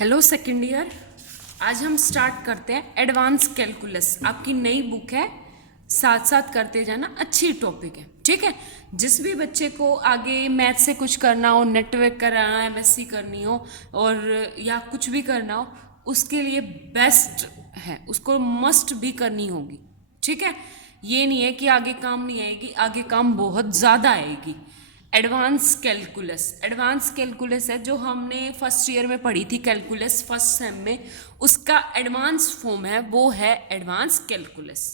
Hello second year. आज हम start करते हैं एडवांस कैलकुलस। आपकी नई बुक है, साथ साथ करते जाना, अच्छी टॉपिक है, ठीक है। जिस भी बच्चे को आगे मैथ से कुछ करना हो, नेटवर्क कराना है, एमएससी करनी हो और या कुछ भी करना हो, उसके लिए बेस्ट है, उसको मस्ट भी करनी होगी, ठीक है। ये नहीं है कि आगे काम नहीं आएगी, आगे काम बहुत ज़्यादा आएगी। एडवांस कैलकुलस है जो हमने फर्स्ट ईयर में पढ़ी थी, कैलकुलस फर्स्ट सेम में, उसका एडवांस फॉर्म है, वो है एडवांस कैलकुलस,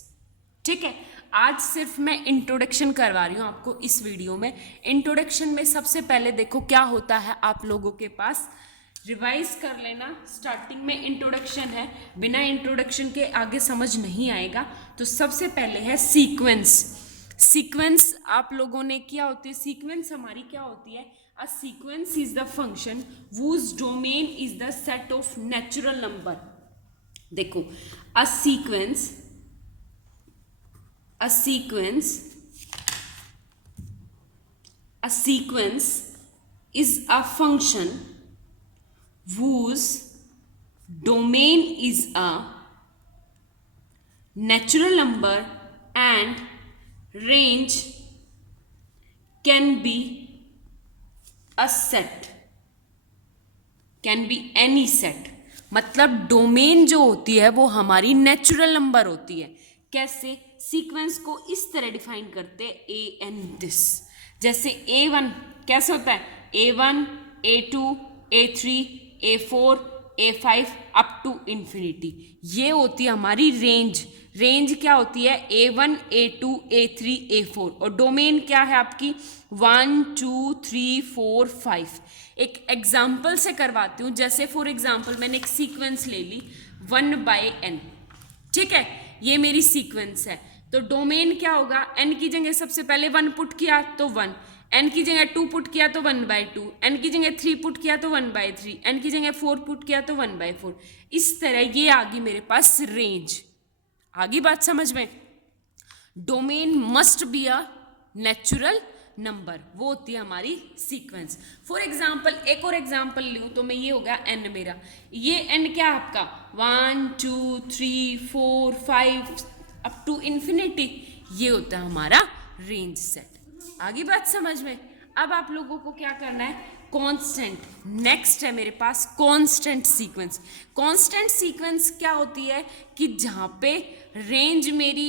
ठीक है। आज सिर्फ मैं इंट्रोडक्शन करवा रही हूँ आपको इस वीडियो में। इंट्रोडक्शन में सबसे पहले देखो क्या होता है, आप लोगों के पास रिवाइज कर लेना। स्टार्टिंग में इंट्रोडक्शन है, बिना इंट्रोडक्शन के आगे समझ नहीं आएगा। तो सबसे पहले है सीक्वेंस। सीक्वेंस आप लोगों ने क्या होती है, सीक्वेंस हमारी क्या होती है, a sequence is the function whose domain is the set of natural number. देखो, a sequence is a function whose domain is a natural number and range can be a set, can be any set। मतलब domain जो होती है वो हमारी natural number होती है। कैसे? सीक्वेंस को इस तरह डिफाइन करते हैं, ए एन दिस। जैसे A1 कैसे होता है, A1 A2 A3 A4 A5 up to infinity, ये होती है हमारी रेंज। रेंज क्या होती है, A1 A2 A3 A4, और डोमेन क्या है आपकी 1 2 3 4 5। एक एग्जाम्पल से करवाती हूँ। जैसे फॉर एग्जाम्पल मैंने एक सीक्वेंस ले ली 1/n, ठीक है, ये मेरी सीक्वेंस है। तो डोमेन क्या होगा, n की जगह सबसे पहले 1 पुट किया तो 1, n की जगह 2 पुट किया तो 1/2, n की जगह 3 पुट किया तो 1/3, n की जगह 4 पुट किया तो 1/4। इस तरह ये आ गई मेरे पास रेंज। आगे बात समझ में। Domain must be a natural number, वो होती है हमारी सीक्वेंस। फॉर एग्जाम्पल एक और एग्जाम्पल लूँ तो मैं, ये हो गया n मेरा, ये n क्या आपका 1 2 3 4 5 अप टू इन्फिनिटी, ये होता है हमारा रेंज सेट। आगे बात समझ में। अब आप लोगों को क्या करना है, कांस्टेंट। नेक्स्ट है मेरे पास कांस्टेंट सीक्वेंस। कांस्टेंट सीक्वेंस क्या होती है कि जहाँ पे रेंज मेरी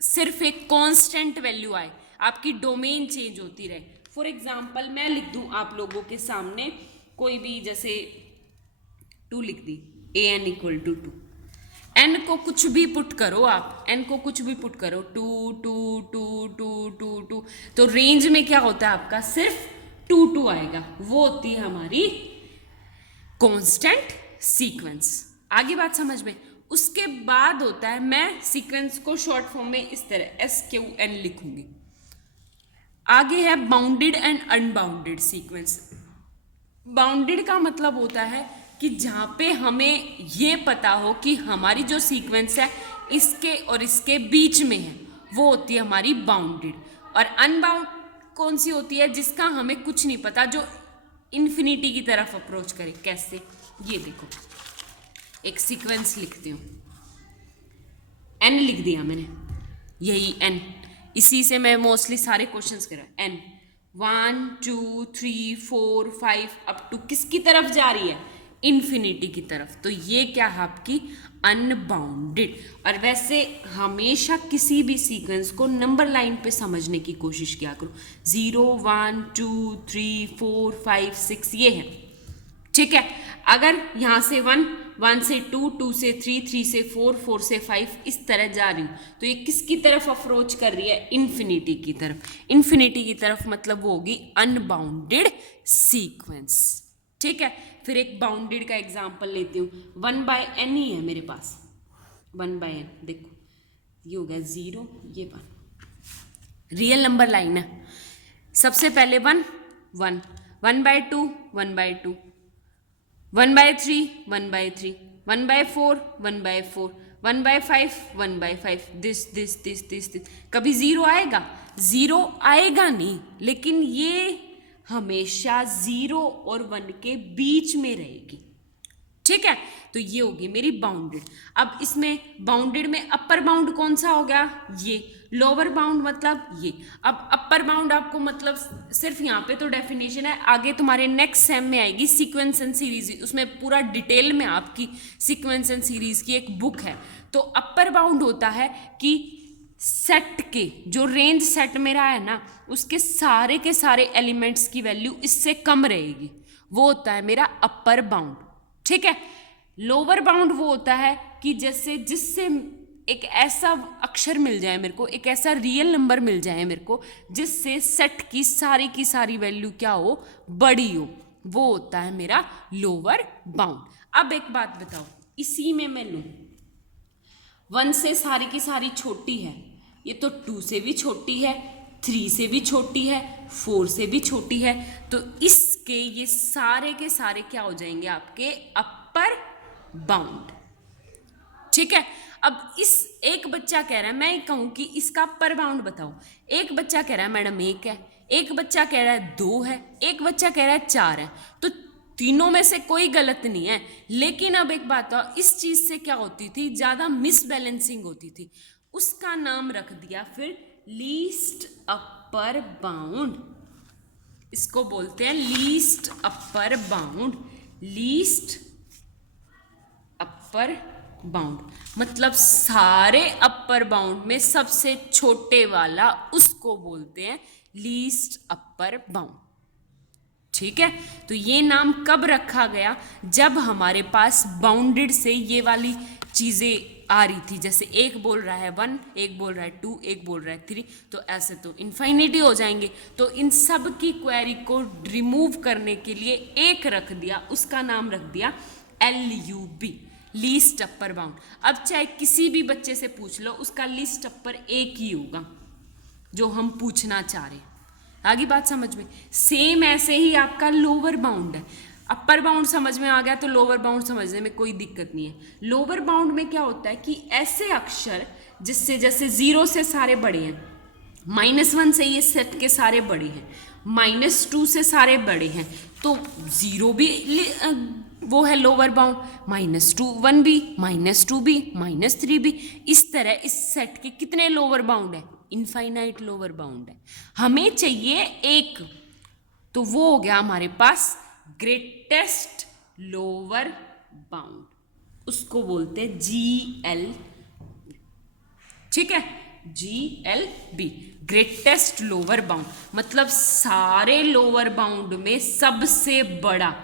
सिर्फ एक कांस्टेंट वैल्यू आए, आपकी डोमेन चेंज होती रहे। फॉर एग्जाम्पल मैं लिख दूं आप लोगों के सामने कोई भी, जैसे 2 लिख दी, an इक्वल टू 2। n को कुछ भी पुट करो, आप n को कुछ भी पुट करो, 2 2 2 2 2 2, तो रेंज में क्या होता है आपका, सिर्फ 2 2 आएगा, वो होती है हमारी कांस्टेंट सीक्वेंस। आगे बात समझ में। उसके बाद होता है, मैं सीक्वेंस को शॉर्ट फॉर्म में इस तरह SQN लिखूंगी। आगे है bounded and unbounded sequence. Bounded का मतलब होता है कि जहाँ पे हमें ये पता हो कि हमारी जो सीक्वेंस है इसके और इसके बीच में है, वो होती है हमारी बाउंडेड। और अनबाउंड कौन सी होती है, जिसका हमें कुछ नहीं पता, जो इन्फिनिटी की तरफ अप्रोच करे। कैसे, ये देखो, एक सीक्वेंस लिखती हूँ, n लिख दिया मैंने, यही n, इसी से मैं मोस्टली सारे क्वेश्चंस कर रहा हूँ। n 1 2 3 4 5 अप टू किसकी तरफ जा रही है, इन्फिनिटी की तरफ। तो ये क्या है आपकी अनबाउंडेड। और वैसे हमेशा किसी भी सीक्वेंस को नंबर लाइन पे समझने की कोशिश किया करो। 0 1 2 3 4 5 6 ये है, ठीक है। अगर यहाँ से 1 1 से 2 2 से 3 3 से 4 4 से 5 इस तरह जा रही हूँ, तो ये किसकी तरफ अप्रोच कर रही है, इन्फिनिटी की तरफ। इन्फिनिटी की तरफ मतलब वो होगी अनबाउंडेड सीक्वेंस, ठीक है। फिर एक बाउंडेड का एग्जांपल लेती हूँ। 1/n ही है मेरे पास, 1/n, देखो ये हो गया 0, ये 1, रियल नंबर लाइन है। सबसे पहले 1 1, 1/2 1/2, 1/3 1/3, 1/4 1/4, 1/5 1/5, दिस। कभी 0 आएगा, 0 आएगा नहीं, लेकिन ये हमेशा 0 और 1 के बीच में रहेगी, ठीक है, तो ये होगी मेरी बाउंडेड। अब इसमें बाउंडेड में अपर बाउंड कौन सा हो गया, ये। लोअर बाउंड मतलब ये। अब अपर बाउंड आपको मतलब सिर्फ यहाँ पे तो डेफिनेशन है, आगे तुम्हारे नेक्स्ट सेम में आएगी सीक्वेंस एंड सीरीज, उसमें पूरा डिटेल में आपकी सीक्वेंस एंड सीरीज की एक बुक है। तो अपर बाउंड होता है कि सेट के जो रेंज सेट मेरा है ना, उसके सारे के सारे एलिमेंट्स की वैल्यू इससे कम रहेगी, वो होता है मेरा अपर बाउंड। ठीक है, लोअर बाउंड वो होता है कि जैसे जिससे एक ऐसा अक्षर मिल जाए मेरे को, एक ऐसा रियल नंबर मिल जाए मेरे को जिससे सेट की सारी वैल्यू क्या हो, बड़ी हो, वो होता है मेरा लोअर बाउंड। अब एक बात बताओ, इसी में मैं लूं 1 से सारी की सारी छोटी है, ये तो 2 से भी छोटी है, 3 से भी छोटी है, 4 से भी छोटी है, तो इसके ये सारे के सारे क्या हो जाएंगे आपके अपर बाउंड। ठीक है, अब इस एक बच्चा कह रहा है, मैं कहूं कि इसका अपर बाउंड बताओ, एक बच्चा कह रहा है मैडम 1 है, एक बच्चा कह रहा है 2 है, एक बच्चा कह रहा है 4 है, तो तीनों में से कोई गलत नहीं है। लेकिन अब एक बात है, इस चीज से क्या होती थी, ज्यादा मिसबैलेंसिंग होती थी, उसका नाम रख दिया फिर लीस्ट अपर बाउंड। इसको बोलते हैं least upper bound. Least upper bound मतलब सारे अपर बाउंड में सबसे छोटे वाला, उसको बोलते हैं लीस्ट अपर बाउंड। ठीक है, तो ये नाम कब रखा गया, जब हमारे पास बाउंडेड से ये वाली चीजें आ रही थी, जैसे एक बोल रहा है 1, एक बोल रहा है 2, एक बोल रहा है 3, तो ऐसे तो इन्फिनिटी हो जाएंगे। तो इन सब की क्वेरी को रिमूव करने के लिए एक रख दिया, उसका नाम रख दिया LUB, लीस्ट अपर बाउंड। अब चाहे किसी भी बच्चे से पूछ लो, उसका लीस्ट अपर एक ही होगा जो हम पूछना चाह रहे हैं। आगे बात समझ में? सेम ऐसे ही आपका लोअर बाउंड है, अपर बाउंड समझ में आ गया तो लोअर बाउंड समझने में कोई दिक्कत नहीं है। लोअर बाउंड में क्या होता है कि ऐसे अक्षर जिससे, जैसे 0 से सारे बड़े हैं, -1 से ये सेट के सारे बड़े हैं, -2 से सारे बड़े हैं, तो 0 भी वो है लोअर बाउंड, -2 1 भी, -2 भी, -3 भी। इस तरह इस सेट के कितने लोअर बाउंड है, इनफाइनाइट लोअर बाउंड है। हमें चाहिए एक, तो वो हो गया हमारे पास ग्रेटेस्ट लोअर बाउंड, उसको बोलते हैं GL। ठीक है, GLB, ग्रेटेस्ट लोअर बाउंड मतलब सारे लोअर बाउंड में सबसे बड़ा,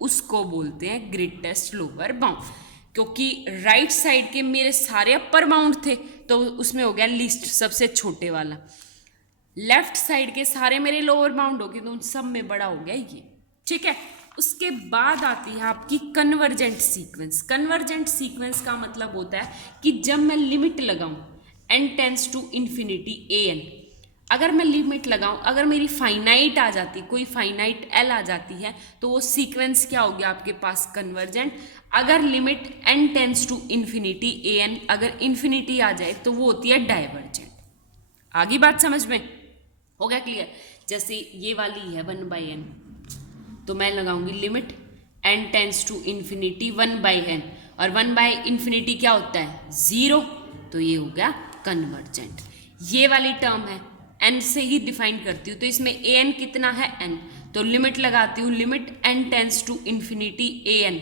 उसको बोलते हैं ग्रेटेस्ट लोअर बाउंड। क्योंकि राइट साइड के मेरे सारे अपर बाउंड थे, तो उसमें हो गया लीस्ट सबसे छोटे वाला। लेफ्ट साइड के सारे मेरे लोअर बाउंड हो गए, तो उन सब में बड़ा हो गया ये। ठीक है, उसके बाद आती है आपकी कन्वर्जेंट सीक्वेंस। कन्वर्जेंट सीक्वेंस का मतलब होता है कि जब मैं लिमिट लगाऊं n tends to infinity an, अगर मैं लिमिट लगाऊं, अगर मेरी फाइनाइट आ जाती, कोई फाइनाइट l आ जाती है, तो वो सीक्वेंस क्या हो गया आपके पास, कन्वर्जेंट। अगर limit n tends to infinity an, अगर इन्फिनिटी आ जाए तो वो होती है डाइवर्जेंट। आगे बात समझ में हो गया क्लियर? जैसे ये वाली है 1/n, तो मैं लगाऊंगी limit n tends to infinity 1/n, और 1/∞ क्या होता है, 0, तो ये हो गया कन्वर्जेंट। ये वाली टर्म है, n से ही डिफाइन करती हूँ, तो इसमें an कितना है, n, तो लिमिट लगाती हूँ, limit n tends to infinity an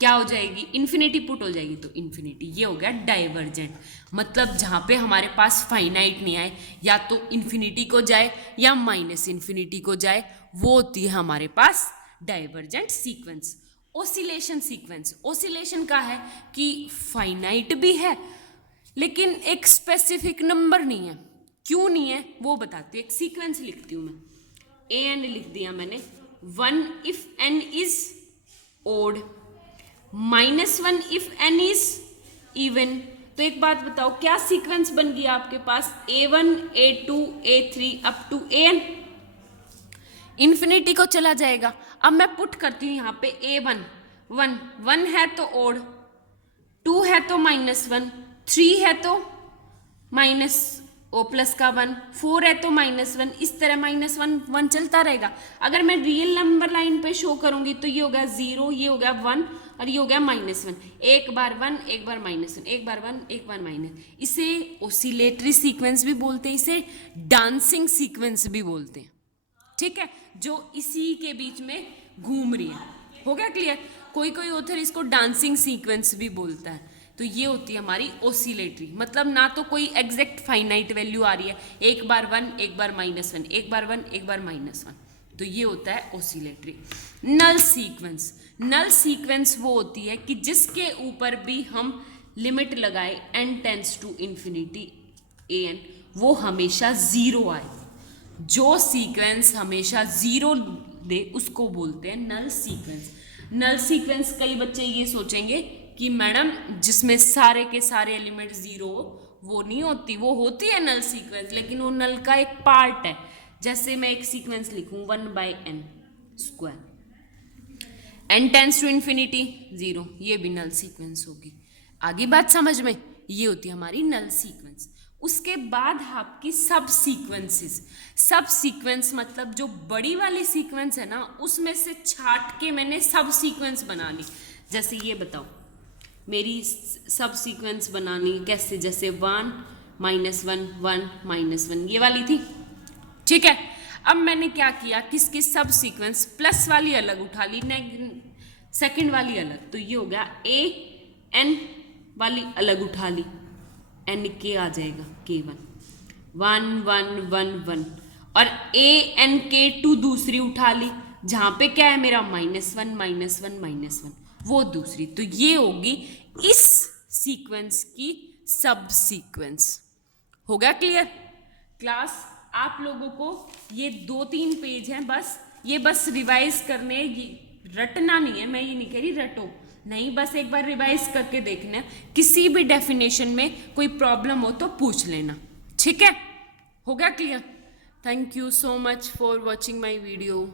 क्या हो जाएगी, इन्फिनिटी पुट हो जाएगी, तो इन्फिनिटी। ये हो गया डाइवर्जेंट, मतलब जहाँ पे हमारे पास फाइनाइट नहीं आए, या तो इन्फिनिटी को जाए या -∞ को जाए, वो होती है हमारे पास divergent sequence. Oscillation sequence, oscillation का है कि फाइनाइट भी है लेकिन एक स्पेसिफिक नंबर नहीं है। क्यों नहीं है वो बताती हूँ, एक सीक्वेंस लिखती हूँ मैं, an लिख दिया मैंने, 1 if n is odd, -1 if n is even। तो एक बात बताओ, क्या सीक्वेंस बन गया आपके पास, a1 a2 a3 up to an, infinity को चला जाएगा। अब मैं पुट करती हूँ यहाँ पे a1, 1 है तो ओड, 2 है तो -1, 3 है तो ओ प्लस का 1, 4 है तो -1, इस तरह -1 1 चलता रहेगा। अगर मैं रियल नंबर लाइन पे शो करूंगी तो ये हो गया 0, ये हो गया 1 और ये हो गया -1, एक बार 1 एक बार -1, एक बार 1 एक बार माइनस। इसे ओसिलेटरी सीक्वेंस भी बोलते हैं, इसे डांसिंग सीक्वेंस भी बोलते हैं, ठीक है, जो इसी के बीच में घूम रही है। हो गया क्लियर? कोई कोई ऑथर इसको डांसिंग सीक्वेंस भी बोलता है। तो ये होती है हमारी ओसिलेटरी, मतलब ना तो कोई एग्जैक्ट फाइनाइट वैल्यू आ रही है, एक बार 1 एक बार -1, एक बार 1 एक बार -1, तो ये होता है ओसिलेटरी। नल सीक्वेंस, नल सीक्वेंस वो होती है कि जिसके ऊपर भी हम लिमिट लगाए n tends to infinity an, वो हमेशा 0 आए। जो सीक्वेंस हमेशा 0 दे उसको बोलते हैं नल सीक्वेंस। नल सीक्वेंस कई बच्चे ये सोचेंगे कि मैडम जिसमें सारे के सारे एलिमेंट 0 हो, वो नहीं होती, वो होती है नल सीक्वेंस, लेकिन वो नल का एक पार्ट है। जैसे मैं एक सीक्वेंस लिखूं 1/n², n tends to infinity 0, ये भी नल सीक्वेंस होगी। आगे बात समझ में? ये होती है हमारी नल सीक्वेंस। उसके बाद आपकी सब सीक्वेंसेस, सब सीक्वेंस मतलब जो बड़ी वाली सीक्वेंस है ना, उसमें से छाट के मैंने सब सीक्वेंस बना ली। जैसे ये बताओ, मेरी सब सीक्वेंस बनानी कैसे? जैसे 1 -1 1 -1 ये वाली थी, ठीक है। अब मैंने क्या किया, किसकी सब सीक्वेंस, प्लस वाली अलग उठा ली, सेकंड वाली अलग, तो ये हो गया a n वाली अलग उठा ली, n के आ जाएगा k1 1 1 1 1, और a n k2 दूसरी उठा ली, जहां पे क्या है मेरा -1 -1 -1, वो दूसरी। तो ये होगी इस सीक्वेंस की सब सीक्वेंस। हो गया क्लियर? क्लास आप लोगों को ये 2-3 पेज हैं बस, ये बस रिवाइज करने, रटना नहीं है, मैं ये नहीं कह रही रटो, नहीं, बस एक बार रिवाइज करके देखना। किसी भी डेफिनेशन में कोई प्रॉब्लम हो तो पूछ लेना, ठीक है? हो गया clear? Thank you so much for watching my video.